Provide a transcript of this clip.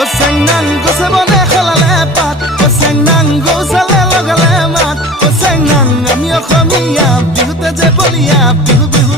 ও চেংনাং গছে বনে খলালে পাত ও চেংনাং গৌচালে লগালে মাত ও চেংনাং আমি অসমীয়া বিহুতে যে বলিয়া বিহু বিহু